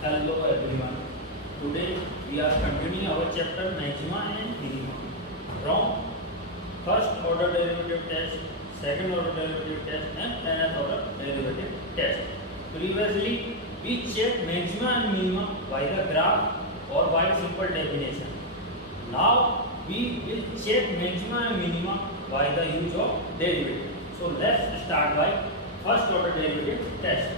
Hello everyone. Today we are continuing our chapter Maxima and Minima from first order derivative test, second order derivative test and nth order derivative test. Previously we checked maxima and minima by the graph or by simple definition. Now we will check maxima and minima by the use of derivative. So let's start by first order derivative test.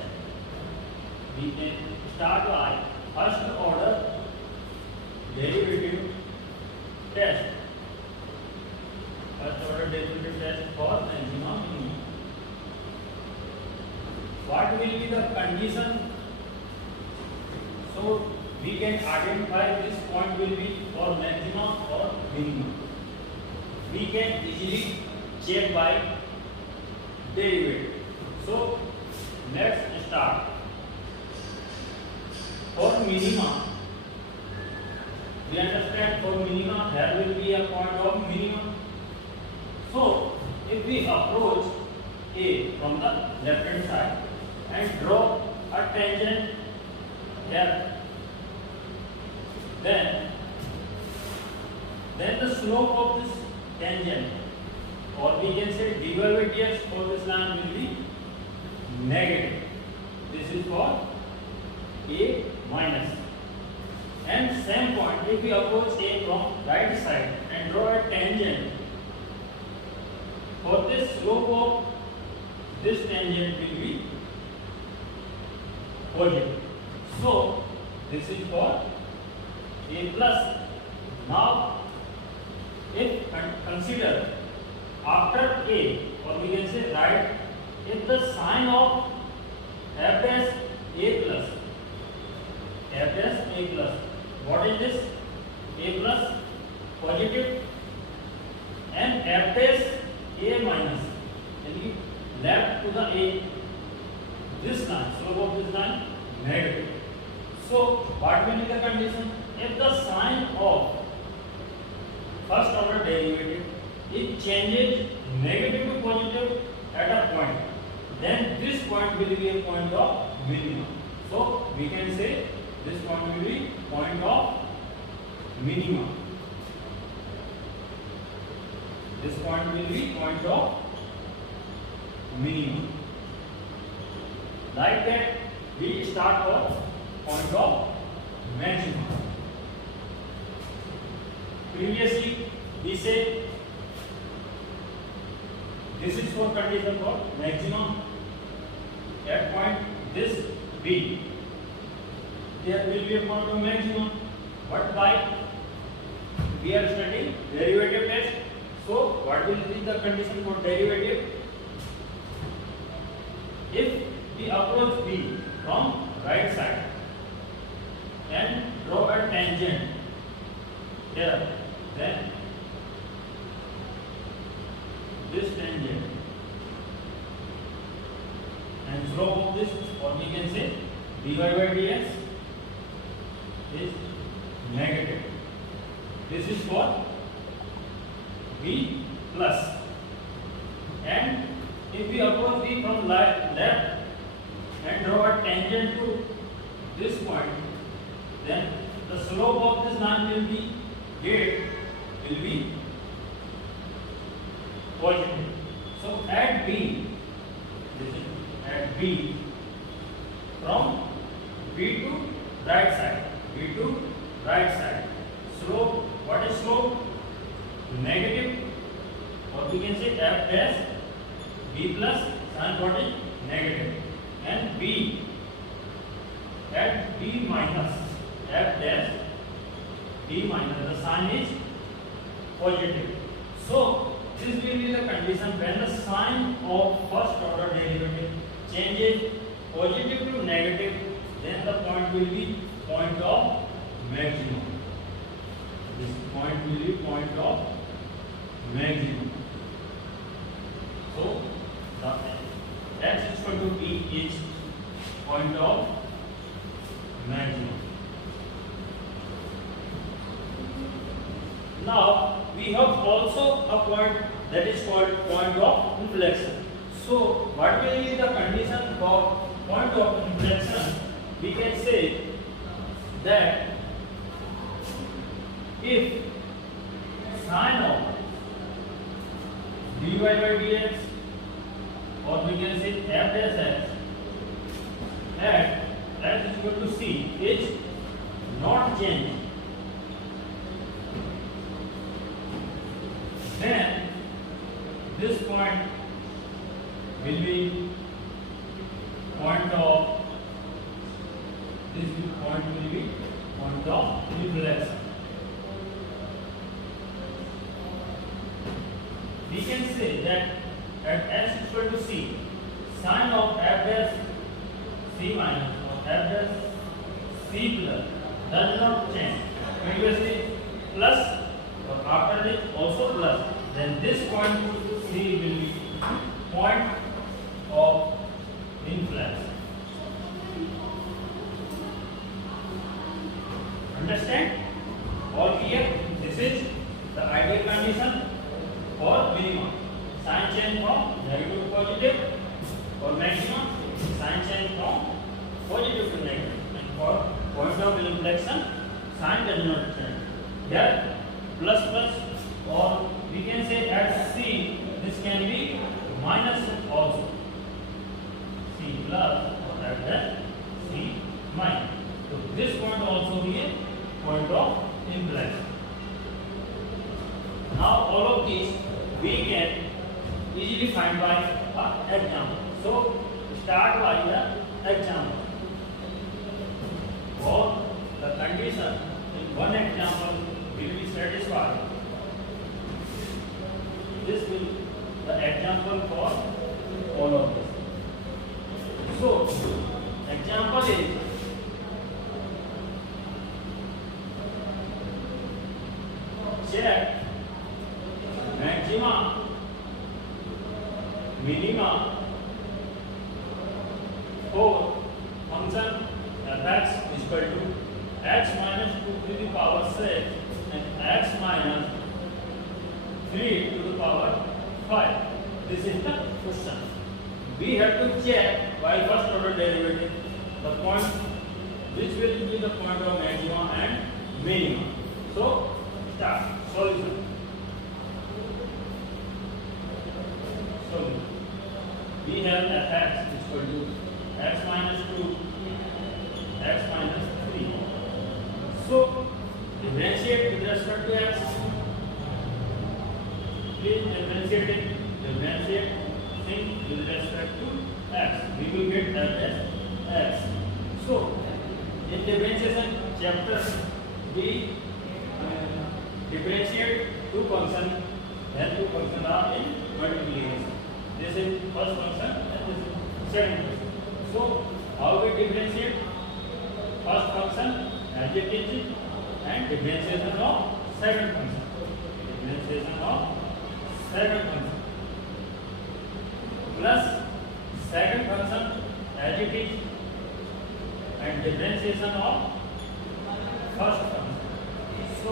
We can start by first order derivative test. First order derivative test for maxima minima. What will be the condition? So we can identify this point will be for maxima or minima. We can easily check by derivative. So let's start. For minima, we understand for minima there will be a point of minimum. So if we approach A from the left hand side and draw a tangent here, then the slope of this tangent, or we can say dy by dx for this line will be negative. This is for A minus. And same point, if we approach A from right side and draw a tangent, for this slope of this tangent will be positive. So this is for A plus. Now if consider after A, or we can say right, if the sign of f dash A plus, f dash A plus, what is this? A plus positive and f dash A minus, yani left to the A, this line, slope of this line negative. So what will be the condition? If the sign of first order derivative it changes negative to positive at a point, then this point will be a point of minimum. So we can say this point will be point of minimum. This point will be point of minimum. Like that, we start our point of maximum. Previously, we said this is for condition for maximum. At point this B, there will be a point of maximum. But why? We are studying derivative test. So what will be the condition for derivative? If we approach B from right side and draw a tangent here, then this tangent and slope of this, or we can say dy by dx is negative. This is for B plus. And if we approach B from left and draw a tangent to this point, then the slope of this line will be positive. So at B, from B to right side, slope, what is slope? Negative, or we can say f dash B plus, and what is negative, and B at B minus, f dash B minus, the sign is positive. So this will be the condition when the sign of first order derivative changes positive to negative, then the point will be point of maximum. This point will be point of maximum. So the x is equal to B is point of maximum. Now we have also a point that is called point of inflection. So what will be the condition for point of inflection? We can say that if sine of dy by dx, or we can say f dash x at x is equal to c is not changed, then this point will be point of reflection. We can say that at x is equal to c, sine of f dash c minus or f dash c plus does not change. Previously plus, or after this also plus, then this point c will be point of inflection. Understand? All clear? This is the ideal condition for minimum. Sign change from negative to positive, for maximum sign change from positive to negative, and for point of inflection sign does not change. Here plus plus, or we can say at c this can be minus also, c plus or at that c minus. So this point also be a point of inflection. Now all of these we can easily find by an example. So start by the example. For the condition in one example will be satisfied. This will be the example for all of this. So example is check maxima, minima for function fx is equal to x minus 2 to the power 6 and x minus 3 to the power 5. This is the question. We have to check by first order derivative the point which will be the point of maxima and minima. So start solution. We have fx is equal to x minus 2, x minus 3. So differentiate with respect to x. Please differentiate with respect to x. We will get that as x. So in differentiation chapter we differentiate two functions, and two functions are in multiplication. This is first function and this is second function. So how we differentiate first function as it is and differentiation of second function. Differentiation of second function plus second function as it is and differentiation of first function. So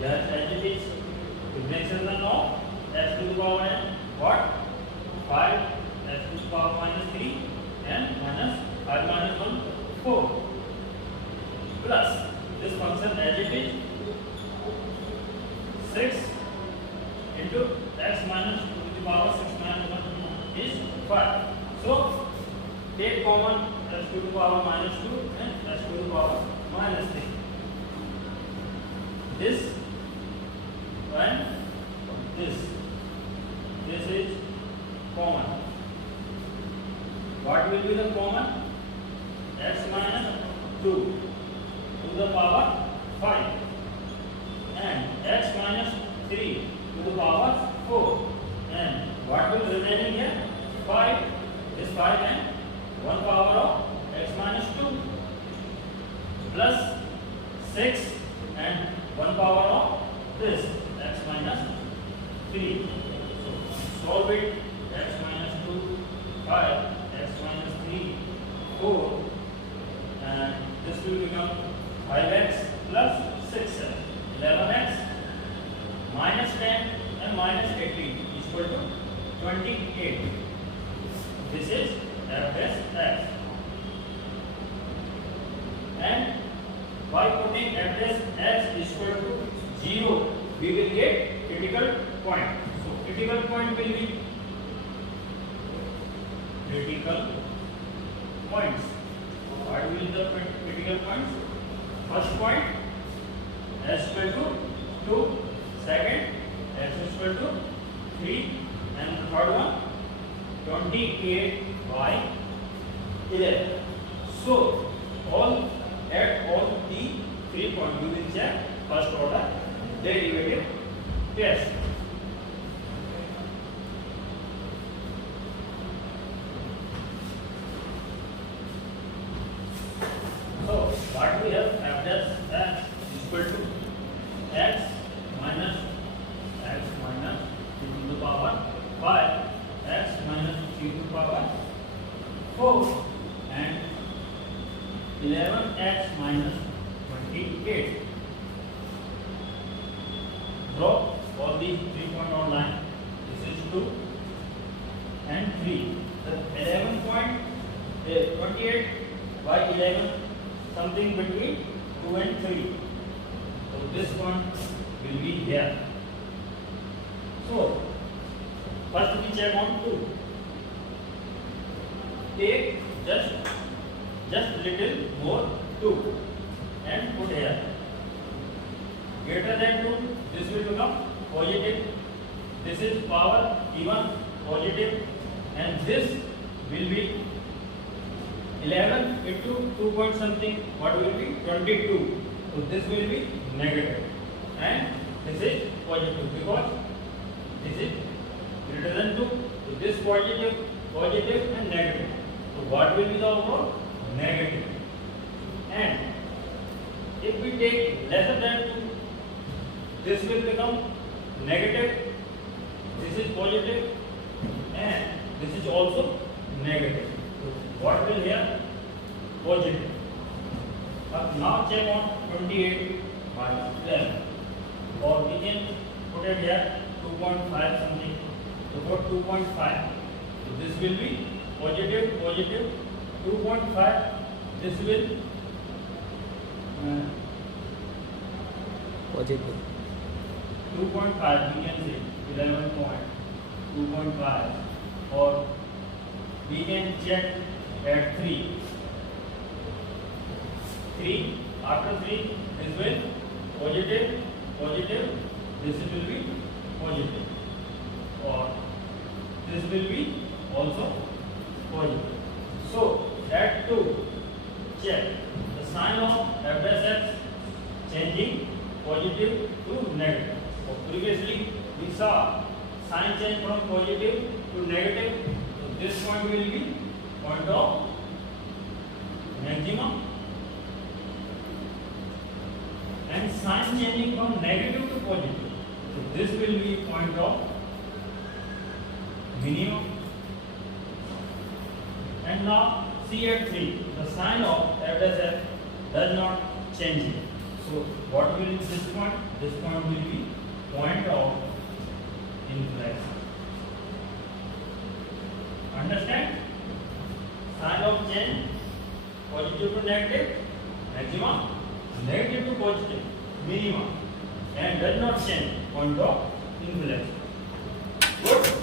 yes, as it is differentiation of x to the power n what? 5 x to the power minus 3 and minus 5 minus 1 4 plus this function as it is 6 into x minus 2 to the power 6 minus 1 is 5. So take common x to the power minus 2 and x to the power minus 3. This and this is common. What will be the common? X minus 2 to the power 5 and x minus 3 to the power 4, and what will remain here? 5 is 5 and 1 power of x minus 2 plus 6 and 1 power of this x minus 3. So solve it. X minus 2 5, x minus 3 4, and this will become 5x plus 6 11x minus 10 and minus 18 is equal to 28. This is f dash x, and we will get critical point. So critical point will be critical points. What will be the critical points? First point s equal to 2, second s equal to 3, and the third one 28 by 11. So at all the 3 points we will check first order derivative test. So what we have f dash x is equal to x minus e to the power 5, x minus e to the power 4, and 11x minus 28. Draw all these 3 point on line. This is 2 and 3. The 11 point 28 by 11 something between 2 and 3. So this one will be here. So first we check on 2. Take just little more 2 and put here. Greater than 2, this will become positive. This is power even positive, and this will be 11 into 2 point something. What will be 22? So this will be negative, and this is positive because this is greater than 2. So this positive and negative. So what will be the overall? Negative. And if we take lesser than 2, this will become negative, this is positive, and this is also negative. So what will here? Positive. But now check on 28 by 11, or we can put it here 2.5 something. So for 2.5, so this will be positive 2.5. This will positive 2.5, we can say 11.2.5, or we can check at 3. After 3, this will positive, this will be positive, or this will be also positive. So at 2, check the sign of f dash x changing positive to negative. So previously we saw sign change from positive to negative. So this point will be point of maximum, and sign changing from negative to positive. So this will be point of minimum. And now see at 3, the sign of f dash x does not change it. So what will be this point? This point will be point of inflection. Understand? Sign of change, positive to negative, maximum, negative to positive, minimum, and does not change, point of inflection. Good.